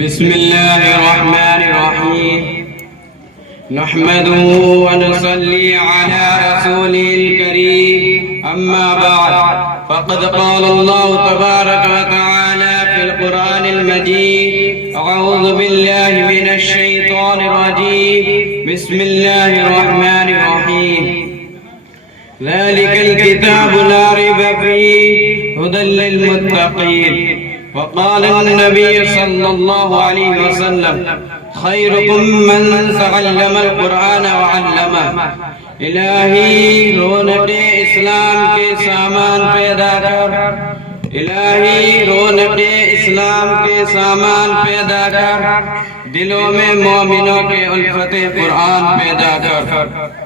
بسم الله الرحمن الرحيم. نحمده ونصلي على رسوله الكريم. أما بعد، فقد قال الله تبارك وتعالى في القرآن المجيد: أعوذ بالله من الشيطان الرجيم. بسم الله الرحمن الرحيم. ذلك الكتاب لا ريب فيه هدى للمتقين. وقال النبي صلى الله عليه وسلم: خيركم من تعلم القرآن وعلمه. الہی رونق اسلام کے سامان پیدا کر، الہی رونق اسلام کے سامان پیدا کر، دلوں میں مومنوں کے الفت قرآن پیدا کر۔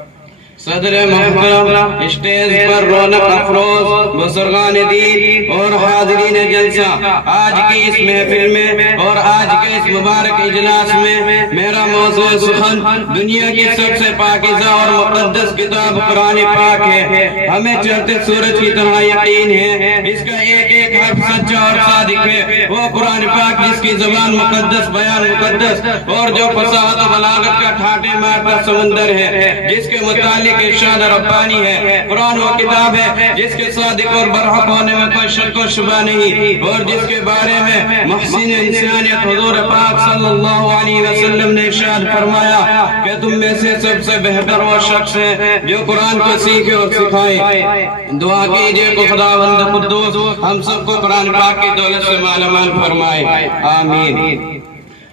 صدر محترم، اسٹیج پر رونق افروز بزرگان دین اور حاضرین جلسہ، آج کی اس محفل میں اور آج کے اس مبارک اجلاس میں میرا موضوع سخن دنیا کی سب سے پاکیزہ اور مقدس کتاب قرآن پاک ہے۔ ہمیں چڑھتے سورج کی طرح یقین ہے اس کا ایک ایک حرف سچا اور صادق ہے۔ وہ قرآن پاک جس کی زبان مقدس، بیان مقدس اور جو فصاحت و بلاغت کا ٹھاٹے مارتا سمندر ہے، جس کے متعلق ارشاد ربانی ہے۔ قرآن وہ کتاب ہے جس کے صادق اور برحق ہونے میں کوئی شک و شبہ نہیں، اور جس کے بارے میں محسن انسانیت حضور پاک صلی اللہ علیہ وسلم نے ارشاد فرمایا کہ تم میں سے سب سے بہتر وہ شخص ہے جو قرآن کو سیکھے اور سکھائے۔ دعا کیجئے کہ خداوند قدوس ہم سب کو قرآن پاک کی دولت سے مالا مال فرمائے، آمین۔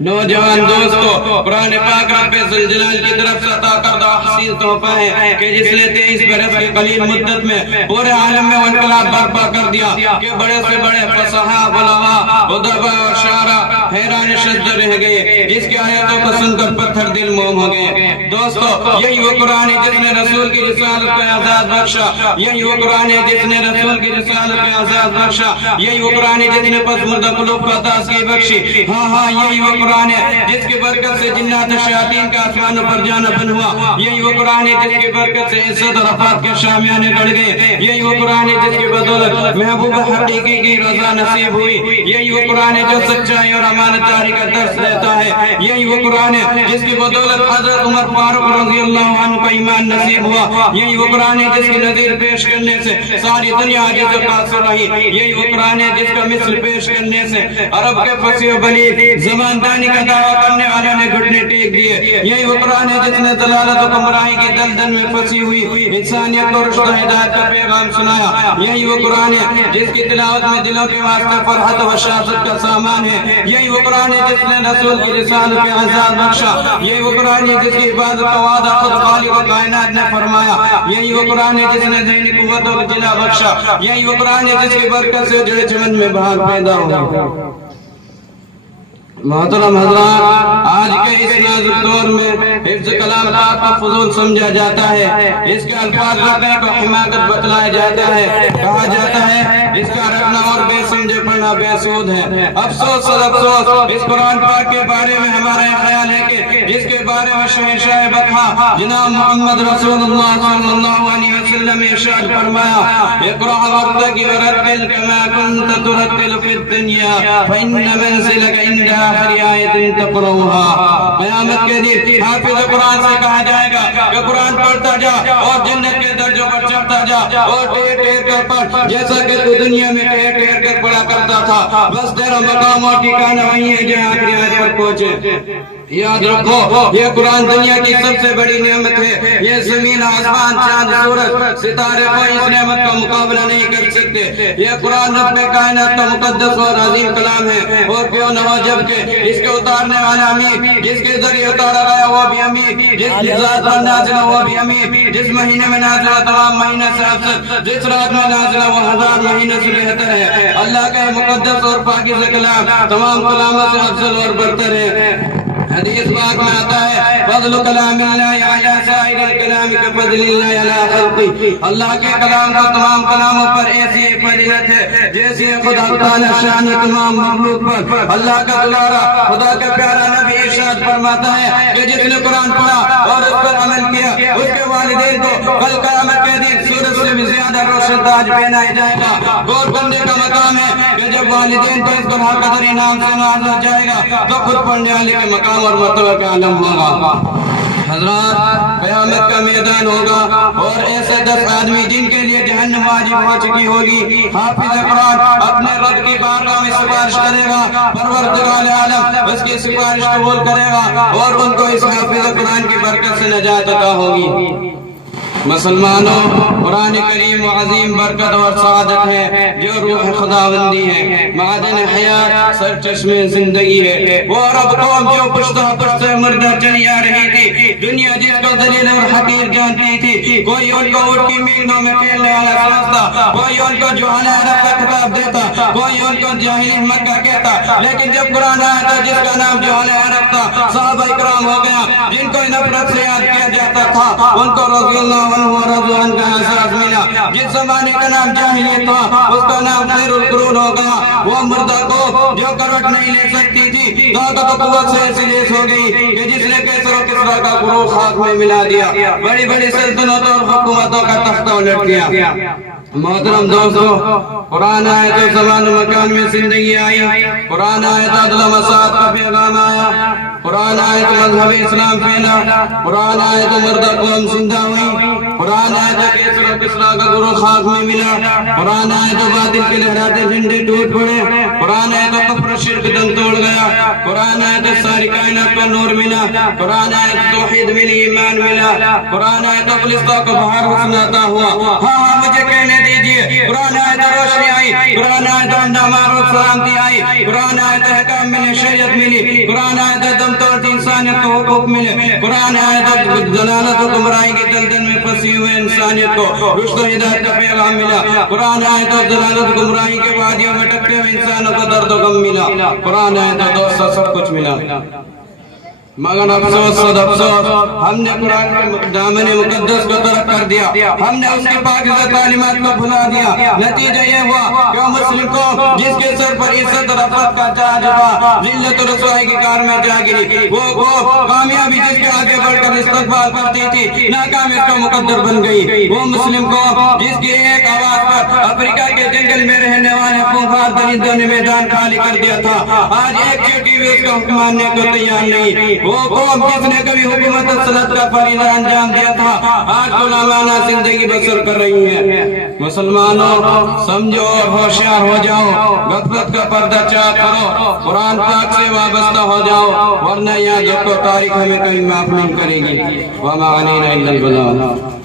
نوجوان دوستو، قرآن پاک رب ذوالجلال کی طرف سے عطا کردہ حسین تحفہ ہے کہ جس نے 23 برس کی قلیل مدت میں پورے عالم میں انقلاب برپا کر دیا کہ بڑے سے بڑے فصحاء، بلغاء، ادباء اور شاعراء حیران شدہ رہ گئے، جس کی آیتوں کو سن کر پتھر دل موم ہو گئے۔ دوستو، یہی وہ قرآن ہے جس نے رسول کی رسالت کو اعزاز بخشا، یہی وہ قرآن ہے جس نے رسول کی رسالت کو اعزاز بخشا، یہی وہ قرآن ہے جس نے پس مردہ قلوب کو تازگی بخشی۔ ہاں ہاں، یہی وہ قرآن ہے جس کی برکت سے جنات شیاطین کا آسمانوں پر جانا بن ہوا، یہی وہ قرآن ہے جس کی برکت سے عزت اور عفات کے شامیانے گڑ گئے، یہی وہ قرآن ہے جس کی بدولت محبوب حقیقی کی رضا نصیب ہوئی، یہی وہ قرآن ہے جو سچائی اور امانت داری کا درس دیتا ہے، یہی وہ قرآن ہے جس کی بدولت حضرت عمر فاروق رضی اللہ عنہ کو ایمان نصیب ہوا، یہی وہ قرآن ہے جس کی نظیر پیش کرنے سے ساری دنیا عاجز و قاصر رہی، یہی وہ قرآن ہے جس کا مثل پیش کرنے سے عرب کے فصیح و بلیغ زباندانی کا دعویٰ کرنے والوں نے گھٹنے ٹیک دیے، یہی وہ قرآن ہے جس نے دلالت و گمراہی کی دلدل میں پھنسی ہوئی انسانیت کو رشد و ہدایت کا پیغام سنایا، یہی وہ قرآن ہے جس کی تلاوت میں دلوں کے واسطے فرحت و بشاشت کا سامان ہے، یہی وہ قرآن ہے جس نے رسول کی رسالت کے اعزاز بخشا، یہی وہ قرآن ہے جس کی عبادت کا وعدہ خود خالق کائنات نے فرمایا، یہی وہ قرآن ہے جس نے ذہنی قوتوں کو جلا بخشا، یہی وہ قرآن ہے جس کی برکت سے جڑے چمن میں بہار پیدا ہو۔ محترم حضرات، آج کے اس نازک دور میں حفظ کلام پاک کو فضول سمجھا جاتا ہے، اس کے الفاظ رکھنے کو حماقت بتلایا جاتا ہے، کہا جاتا ہے اس کا رکھنا اور بے سمجھے پڑھنا بے سود ہے۔ افسوس اور افسوس، اس قرآن پاک کے بارے میں ہمارا یہ خیال ہے کہ جس کے بارے میں شہنشاہ بطحا جناب محمد رسول اللہ صلی اللہ علیہ وسلم نے ارشاد فرمایا: اقرأ وارتقي ورتل كما كنت ترتل في الدنيا فإن منزلك عندها آیت تقرؤها۔ قیامت کے دن حافظ قرآن سے کہا جائے گا کہ قرآن پڑھتا جا اور جنت کے درجوں پر چڑھتا جا اور ٹھہر ٹھہر کر پڑھ، جیسا کہ تو دنیا میں ٹھہر ٹھہر کر پڑھا کرتا تھا، بس تیرا مقام اور ٹھکانہ وہیں ہے جہاں آخری آیت پر پہنچے۔ یاد رکھو، یہ قرآن دنیا کی سب سے بڑی نعمت ہے، یہ زمین، آسمان، چاند، سورج، ستارے کوئی اس نعمت کا مقابلہ نہیں کر سکتے۔ یہ قرآن رب کائنات کا مقدس اور عظیم کلام ہے، اور کیوں نہ ہو جبکہ اس کے اتارنے والا امین، جس کے ذریعے اتارا گیا وہ بھی امین، جس ذات پر نازل ہوا وہ بھی امین، جس مہینے میں نازل ہوا تمام مہینے سے افضل، جس رات میں نازل ہوا وہ 1000 مہینے سے بہتر ہے۔ اللہ کا مقدس اور پاکیزہ کلام تمام کلاموں سے افضل اور برتر ہے۔ حدیث پاک میں آتا ہے: فضل کلام اللہ علی سائر الکلام کفضل اللہ علی خلقہ۔ اللہ کے کلام کا تمام کلاموں پر ایسی فضیلت ہے جیسے خدا تعالی شان تمام مخلوق پر۔ اللہ کا دلارا، خدا کا پیارا نبی ارشاد ارشاد فرماتا ہے کہ جس نے قرآن پڑھا اور اس پر عمل کیا اس کے والدین کو کل قیامت کے دن سورج سے بھی زیادہ روشن تاج پہنایا جائے گا. غور کرنے کا مقام ہے کہ جب والدین کو اس طرح قدر انعام سے نوازا جائے گا تو خود پڑھنے والے کے مقام اور مرتبہ کا عالم ہوگا. حضرات قیامت کا میدان ہوگا اور ایسے 10 آدمی جن کے لیے جہنم واجب ہو چکی ہوگی. حافظ قرآن اپنے رب کی بارگاہ میں سفارش کرے گا, پروردگار عالم اس کی سفارش قبول کرے گا اور ان کو اس حافظ قرآن کی برکت سے نجات عطا ہوگی. مسلمانوں, قرآن کریم عظیم برکت اور سعادت ہے جو روح خداوندی ہے, معدن حیات, سرچشمے زندگی ہے. وہ عرب قوم جو پشتہ پشتہ مردہ چلی آ رہی تھی, دنیا جس کو ذلیل اور حقیر جانتی تھی, کوئی ان کو اٹھ کی مینوں میں کھیلنے والا سمجھتا, کوئی ان کو جوہل عرب کا خطاب دیتا, کوئی ان کو جاہل مکہ کہتا. لیکن جب قرآن آیا تھا جس کا نام جوہل عرب تھا, صحابہ کرام ہو گیا جن کو نفرت سے یاد کیا جاتا تھا, ان کو رضی اللہ رضوان کا احساس ملا. جس زمانے کا نام جاہلیت تھا اس کا نام خیر القرون ہو گیا. وہ مردہ کو جو کروٹ نہیں لے سکتی تھی طاقت و قوت سے ایسی لیس ہو گئی کہ جس نے کیسر و کسرا کا غرور خاک میں ملا دیا, بڑی بڑی سلطنتوں اور حکومتوں کا تختہ الٹ دیا. محترم دوستو, قرآن آئے تو زمان و مکان میں زندگی آئی, قرآن آئے تو عدل و مساوات کا پیغام آیا, قرآن آئے تو مذہب اسلام پھیلا, قرآن آئے تو مردہ قوم زندہ ہوئی, قرآن آئے تو کیسر و کسرا کا گروہ خاک میں ملا, قرآن آئے تو باطل کے لہراتے جھنڈے ٹوٹ پڑے, قرآن آئے تو کفر و شرک دم توڑ گیا, قرآن آئے تو ساری کائنات کو نور ملا, قرآن آئے تو توحید ملی, ایمان ملا, قرآن آئے تو فلسطہ کو بہار حسن عطا ہوا. ہاں مجھے کہنے دیجئے, قرآن آئے تو روشنی آئی, قرآن آئے تو اندامار و سلامتی آئی, قرآن آئے تو حکام ملے, شریعت ملی, قرآن آئے تو دم توڑ انسانیت کو حقوق ملے, قرآن آئے تو ضلالت و گمراہی کی دلدل میں پھنسی ہوئے انسانیت کو رشد و ہدایت کا پیغام ملا, قرآن آئے تو ضلالت و گمراہی کے وادیوں میں ٹکتے ہوئے انسانوں کو درد و غم ملا, قرآن آئے تو دوستو سب کچھ ملا. مگر افسوس صد افسوس, ہم نے قرآن کے دامن مقدس کو ترک کر دیا, ہم نے اس کی پاکیزہ تعلیمات کو بھلا دیا. نتیجہ یہ ہوا کہ مسلم کو جس کے سر پر عزت و رفعت کا تاج تھا, ذلت و رسوائی کی کار میں جا گری. وہ کامیابی جس کے آگے بڑھ کر استقبال کرتی تھی, ناکامی کا مقدر بن گئی. وہ مسلم کو جس کی ایک آواز پر افریقہ کے جنگل میں رہنے والے خونخوار درندوں نے میدان خالی کر دیا تھا, آج ایک چوٹی بھی اس کا حکم ماننے کو تیار نہیں. وہ قوم جس نے کبھی حکومت السلط کا فریضہ انجام دیا تھا, آج غلامانہ زندگی بسر کر رہی ہے. مسلمانوں, سمجھو اور ہوشیار ہو جاؤ, غفلت کا پردہ چاک کرو, قرآن پاک سے وابستہ ہو جاؤ, ورنہ یاد رکھو تاریخ ہمیں کبھی معاف نہیں کرے گی. وما علینا الا البلاغ.